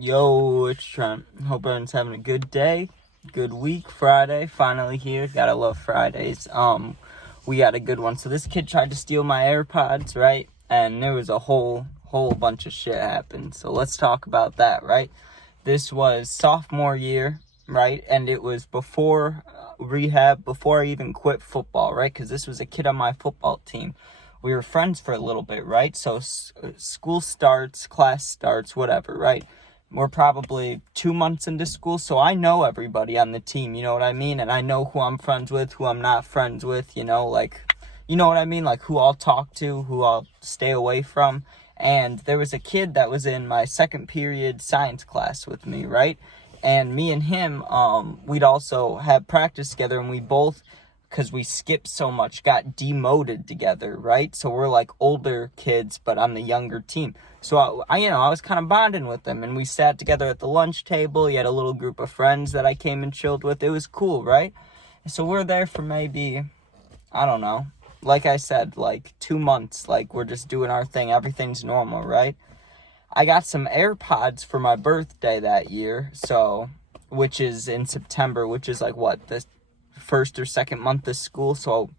Yo, it's Trent. Hope everyone's having a good day, good week. Friday, finally here. Gotta love Fridays. We got a good one. So this kid tried to steal my Airpods, right? And there was a whole bunch of shit happened. So let's talk about that, right? This was sophomore year, right? And it was before rehab, before I even quit football, right? Because this was a kid on my football team. We were friends for a little bit, right? So school starts, class starts, whatever, right? We're probably 2 months into school, so I know everybody on the team, you know what I mean? And I know who I'm friends with, who I'm not friends with, you know what I mean? Like, who I'll talk to, who I'll stay away from. And there was a kid that was in my second period science class with me, right? And me and him, we'd also have practice together, and we both, because we skipped so much, got demoted together, right? So we're like older kids, but on the younger team. So I was kind of bonding with them, and we sat together at the lunch table. He had a little group of friends that I came and chilled with. It was cool, right? So we're there for maybe, I don't know, like I said, like 2 months. Like, we're just doing our thing. Everything's normal, right? I got some AirPods for my birthday that year, so, which is in September, which is like the first or second month of school. So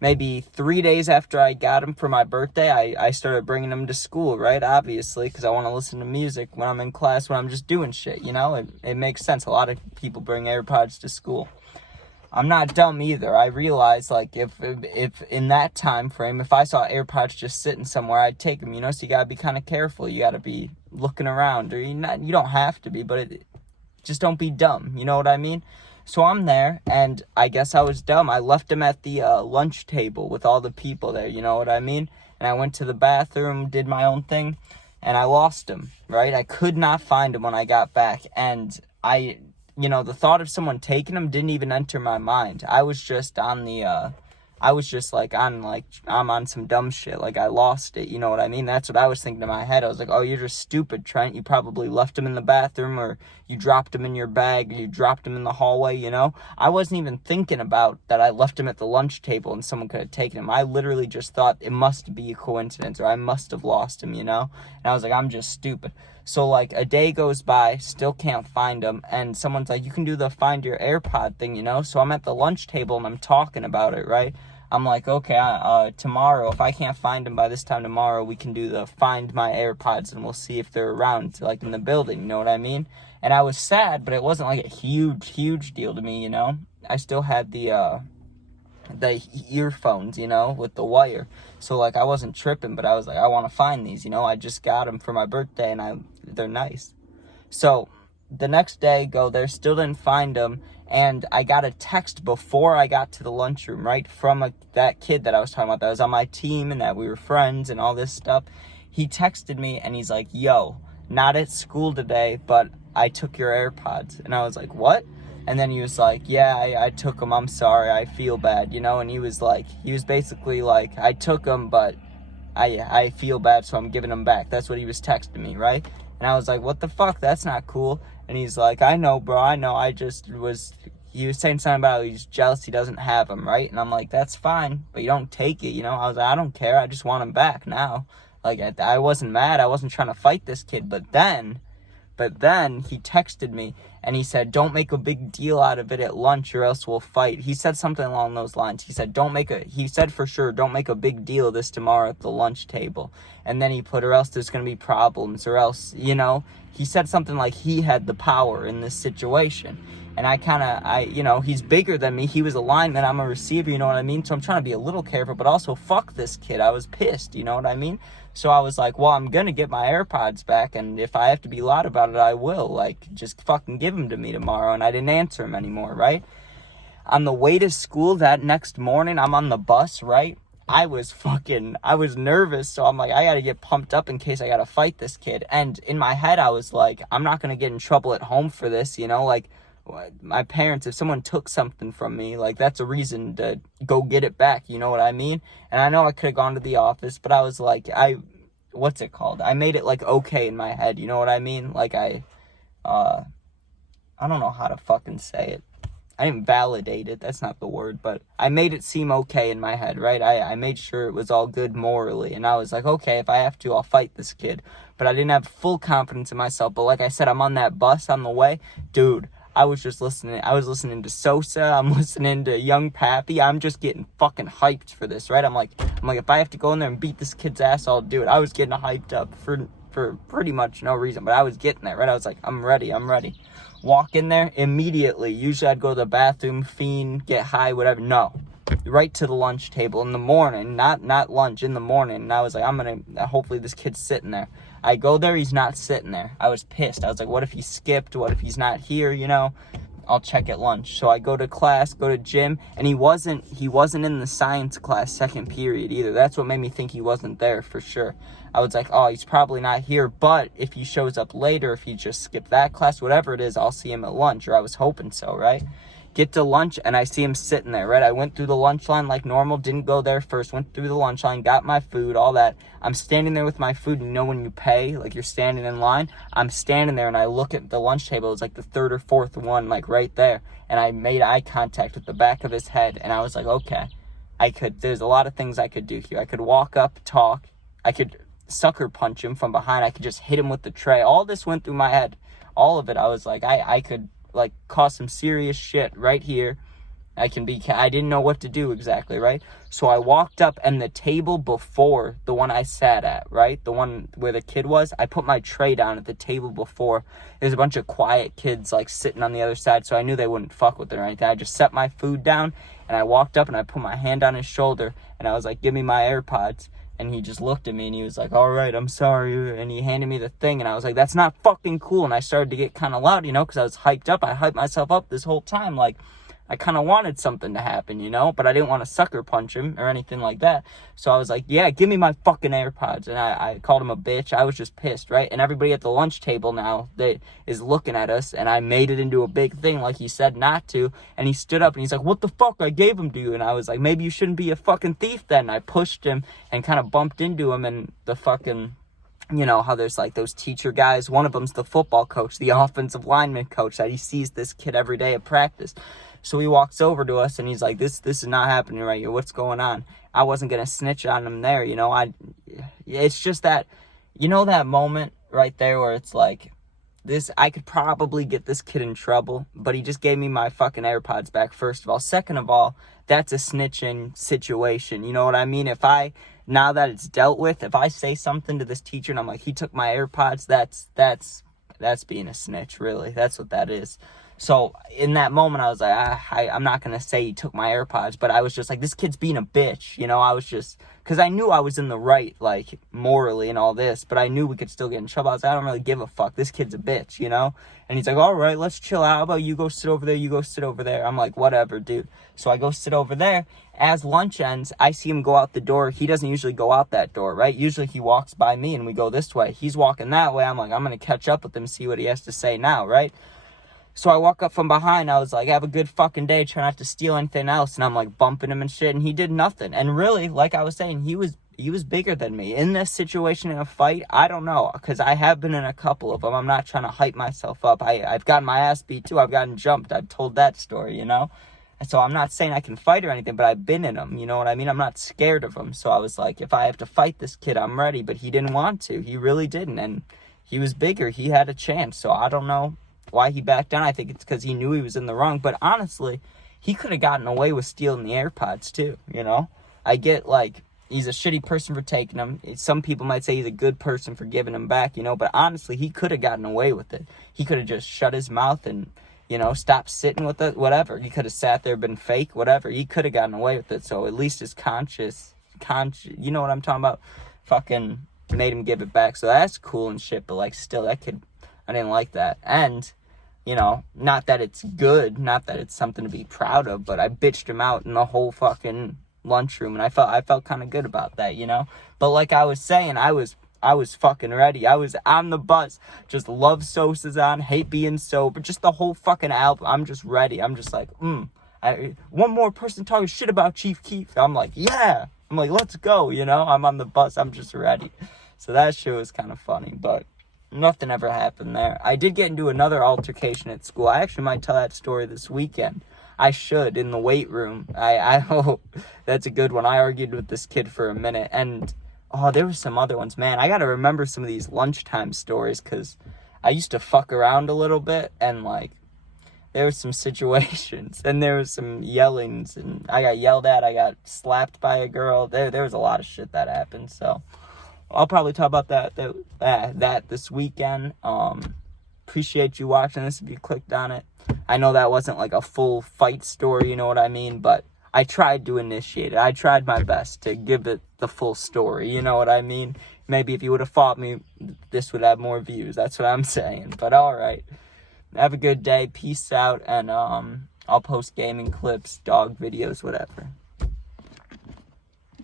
maybe 3 days after I got them for my birthday, I started bringing them to school, right? Obviously, because I want to listen to music when I'm in class, when I'm just doing shit, you know? It makes sense. A lot of people bring AirPods to school. I'm not dumb either. I realize, like, if in that time frame, if I saw AirPods just sitting somewhere, I'd take them, you know? So you gotta be kind of careful. You gotta be looking around, or you don't have to be, but just don't be dumb, you know what I mean? So I'm there, and I guess I was dumb. I left him at the lunch table with all the people there, you know what I mean? And I went to the bathroom, did my own thing, and I lost him, right? I could not find him when I got back, and the thought of someone taking him didn't even enter my mind. I was just I'm on some dumb shit. Like, I lost it, you know what I mean? That's what I was thinking in my head. I was like, oh, you're just stupid, Trent. You probably left him in the bathroom, or you dropped him in your bag, or you dropped him in the hallway, you know? I wasn't even thinking about that I left him at the lunch table and someone could have taken him. I literally just thought it must be a coincidence, or I must have lost him, you know? And I was like, I'm just stupid. So, like, a day goes by, still can't find him, and someone's like, you can do the find your AirPod thing, you know? So I'm at the lunch table, and I'm talking about it, right? I'm like, okay, tomorrow, if I can't find him by this time tomorrow, we can do the find my AirPods, and we'll see if they're around, like, in the building, you know what I mean? And I was sad, but it wasn't, like, a huge deal to me, you know? I still had the earphones, you know, with the wire. So, like, I wasn't tripping, but I was like, I want to find these, you know? I just got them for my birthday, and they're nice. So the next day, go there, still didn't find them, and I got a text before I got to the lunchroom, right, from that kid that I was talking about that was on my team and that we were friends and all this stuff. He texted me, and he's like, yo, not at school today, but I took your AirPods. And I was like, what? And then he was like, yeah, I took them. I'm sorry. I feel bad, you know? And he was basically like, I took them, but I feel bad, so I'm giving them back. That's what he was texting me, right? And I was like, what the fuck? That's not cool. And he's like, I know, bro. I know. He was saying something about he's jealous he doesn't have them, right? And I'm like, that's fine, but you don't take it, you know? I was like, I don't care. I just want them back now. Like, I wasn't mad. I wasn't trying to fight this kid. But then he texted me, and he said, don't make a big deal out of it at lunch, or else we'll fight. He said something along those lines. He said, for sure, don't make a big deal of this tomorrow at the lunch table. And then he put, or else there's going to be problems, or else, you know, he said something like he had the power in this situation. And he's bigger than me. He was a lineman. I'm a receiver, you know what I mean? So I'm trying to be a little careful, but also fuck this kid. I was pissed, you know what I mean? So I was like, well, I'm going to get my AirPods back, and if I have to be loud about it, I will. Like, just fucking give them to me tomorrow. And I didn't answer him anymore, right? On the way to school that next morning, I'm on the bus, right? I was nervous, so I'm like, I gotta get pumped up in case I gotta fight this kid. And in my head, I was like, I'm not gonna get in trouble at home for this, you know? Like, my parents, if someone took something from me, like, that's a reason to go get it back, you know what I mean? And I know I could have gone to the office, but I was like, what's it called? I made it, like, okay in my head, you know what I mean? Like, I don't know how to fucking say it. I didn't validate it, that's not the word, but I made it seem okay in my head, right? I made sure it was all good morally, and I was like, okay, if I have to, I'll fight this kid. but I didn't have full confidence in myself. But like I said, I'm on that bus on the way. Dude, I was listening to Sosa. I'm listening to Young Pappy. I'm just getting fucking hyped for this, right? I'm like, if I have to go in there and beat this kid's ass, I'll do it. I was getting hyped up for pretty much no reason, but I was getting there, right? I was like, I'm ready. Walk in there immediately. Usually I'd go to the bathroom, fiend, get high, whatever. No. Right to the lunch table in the morning, not lunch, in the morning. And I was like, hopefully this kid's sitting there. I go there, he's not sitting there. I was pissed. I was like, what if he skipped? What if he's not here, I'll check at lunch. So I go to class, go to gym, and he wasn't in the science class second period either. That's what made me think he wasn't there for sure. I was like, oh, he's probably not here, but if he shows up later, if he just skipped that class, whatever it is, I'll see him at lunch, or I was hoping so, right? Get to lunch, and I see him sitting there, right? I went through the lunch line like normal, didn't go there first, went through the lunch line, got my food, all that. I'm standing there with my food, and when you pay, like you're standing in line, I'm standing there, and I look at the lunch table. It was like the third or fourth one, like right there, and I made eye contact with the back of his head, and I was like, okay, there's a lot of things I could do here. I could walk up, talk, I could sucker punch him from behind, I could just hit him with the tray. All this went through my head, all of it. I was like, I could like cause some serious shit right here. I didn't know what to do exactly, right? So I walked up, and the table before the one I sat at, right? The one where the kid was, I put my tray down at the table before. There's a bunch of quiet kids like sitting on the other side, so I knew they wouldn't fuck with it or anything. I just set my food down, and I walked up, and I put my hand on his shoulder, and I was like, give me my AirPods. And he just looked at me, and he was like, all right, I'm sorry. And he handed me the thing, and I was like, that's not fucking cool. And I started to get kind of loud, because I was hyped up. I hyped myself up this whole time. Like, I kind of wanted something to happen, but I didn't want to sucker punch him or anything like that. So I was like, yeah, give me my fucking AirPods. And I called him a bitch. I was just pissed, right? And everybody at the lunch table now is looking at us, and I made it into a big thing like he said not to. And he stood up, and he's like, what the fuck? I gave him to you. And I was like, maybe you shouldn't be a fucking thief then. And I pushed him and kind of bumped into him, and the fucking... how there's like those teacher guys. One of them's the football coach, the offensive lineman coach, that he sees this kid every day at practice. So he walks over to us, and he's like, this is not happening right here. What's going on? I wasn't going to snitch on him there, it's just that, that moment right there where it's like, I could probably get this kid in trouble, but he just gave me my fucking AirPods back, first of all. Second of all, that's a snitching situation. You know what I mean? Now that it's dealt with, if I say something to this teacher and I'm like, he took my AirPods, that's being a snitch, really. That's what that is. So in that moment, I was like, I'm not going to say he took my AirPods, but I was just like, this kid's being a bitch. I was just, because I knew I was in the right, like, morally and all this, but I knew we could still get in trouble. I was like, I don't really give a fuck. This kid's a bitch, And he's like, all right, let's chill out. How about you go sit over there? You go sit over there. I'm like, whatever, dude. So I go sit over there. As lunch ends, I see him go out the door. He doesn't usually go out that door, right? Usually he walks by me and we go this way. He's walking that way. I'm like, I'm going to catch up with him, see what he has to say now, right? So I walk up from behind. I was like, have a good fucking day. Try not to steal anything else. And I'm like bumping him and shit. And he did nothing. And really, like I was saying, he was bigger than me. In this situation, in a fight, I don't know. Because I have been in a couple of them. I'm not trying to hype myself up. I've gotten my ass beat too. I've gotten jumped. I've told that story, And so I'm not saying I can fight or anything, but I've been in them. You know what I mean? I'm not scared of them. So I was like, if I have to fight this kid, I'm ready. But he didn't want to. He really didn't. And he was bigger. He had a chance. So I don't know why he backed down. I think it's because he knew he was in the wrong. But honestly, he could have gotten away with stealing the AirPods too, I get, like, he's a shitty person for taking them. Some people might say he's a good person for giving them back, But honestly, he could have gotten away with it. He could have just shut his mouth and, stopped sitting with it, whatever. He could have sat there, been fake, whatever. He could have gotten away with it. So at least his conscience, you know what I'm talking about? Fucking made him give it back. So that's cool and shit. But, like, still, that kid, I didn't like that. And... not that it's good, not that it's something to be proud of, but I bitched him out in the whole fucking lunchroom, and I felt kind of good about that, But like I was saying, I was fucking ready. I was on the bus, just Love Sosa's on, Hate Being Sober, just the whole fucking album. I'm just ready. I'm just like, one more person talking shit about Chief Keef. I'm like, yeah. I'm like, let's go, I'm on the bus. I'm just ready. So that shit was kind of funny, but nothing ever happened there. I did get into another altercation at school. I actually might tell that story this weekend. I should, in the weight room. I hope that's a good one. I argued with this kid for a minute, and Oh, there were some other ones. Man, I gotta remember some of these lunchtime stories, because I used to fuck around a little bit, and, like, there were some situations, and there was some yellings, and I got yelled at, I got slapped by a girl. There was a lot of shit that happened, so I'll probably talk about that this weekend. Appreciate you watching this if you clicked on it. I know that wasn't like a full fight story, you know what I mean? But I tried to initiate it. I tried my best to give it the full story, you know what I mean? Maybe if you would have fought me, this would have more views. That's what I'm saying. But all right. Have a good day. Peace out. And I'll post gaming clips, dog videos, whatever.